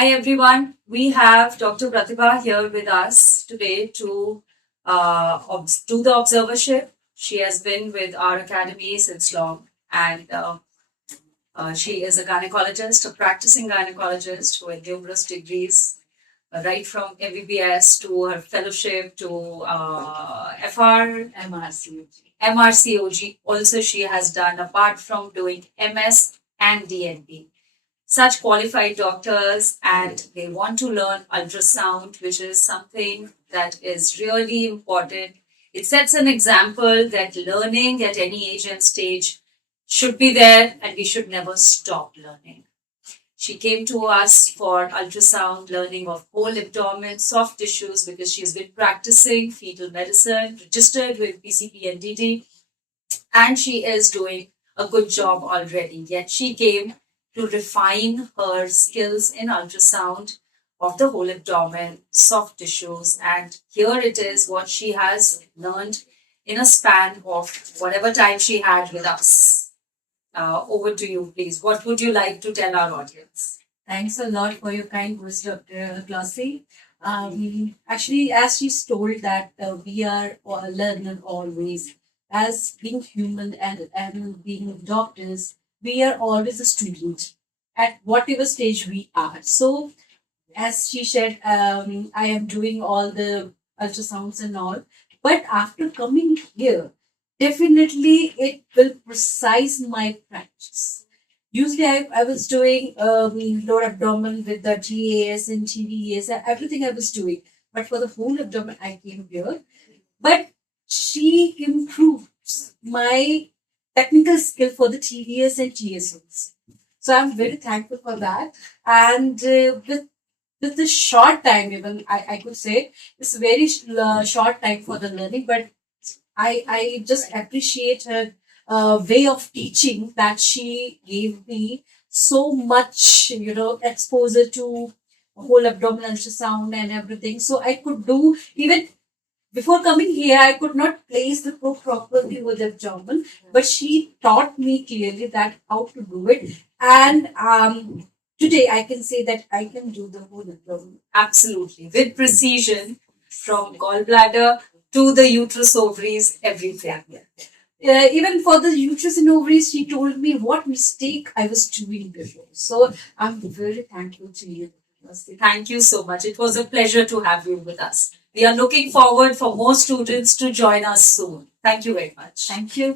Hi everyone, we have Dr. Pratibha here with us today to do the observership. She has been with our academy since long and she is a gynecologist, a practicing gynecologist with numerous degrees, right from MBBS to her fellowship to FR, MRCOG. Also, she has done apart from doing MS and DNP. Such qualified doctors, and they want to learn ultrasound, which is something that is really important. It sets an example that learning at any age and stage should be there, and we should never stop learning. She came to us for ultrasound learning of whole abdomen, soft tissues, because she's been practicing fetal medicine, registered with PCP and DD, and she is doing a good job already. Yet she came to refine her skills in ultrasound of the whole abdomen, soft tissues, and here it is what she has learned in a span of whatever time she had with us. Over to you, please. What would you like to tell our audience? Thanks a lot for your kind words, Dr. Glossy. Actually, as she's told that we are all learner always, as being human and being doctors, we are always a student at whatever stage we are. So, as she said, I am doing all the ultrasounds and all, but after coming here, definitely it will precise my practice. Usually, I was doing lower abdomen with the GAS and GVAS, everything I was doing. But for the whole abdomen, I came here. But she improves my technical skill for the TVS and TSOs. So I'm very thankful for that. And with the short time, even I could say it's very short time for the learning, but I just appreciate her way of teaching that she gave me so much, exposure to whole abdominal ultrasound and everything. So I could do even before coming here, I could not place the probe properly with the abdomen, but she taught me clearly that how to do it. And today I can say that I can do the whole abdomen. Absolutely. With precision from gallbladder to the uterus, ovaries, everything. Even for the uterus and ovaries, she told me what mistake I was doing before. So I'm very thankful to you. Thank you so much. It was a pleasure to have you with us. We are looking forward for more students to join us soon. Thank you very much. Thank you.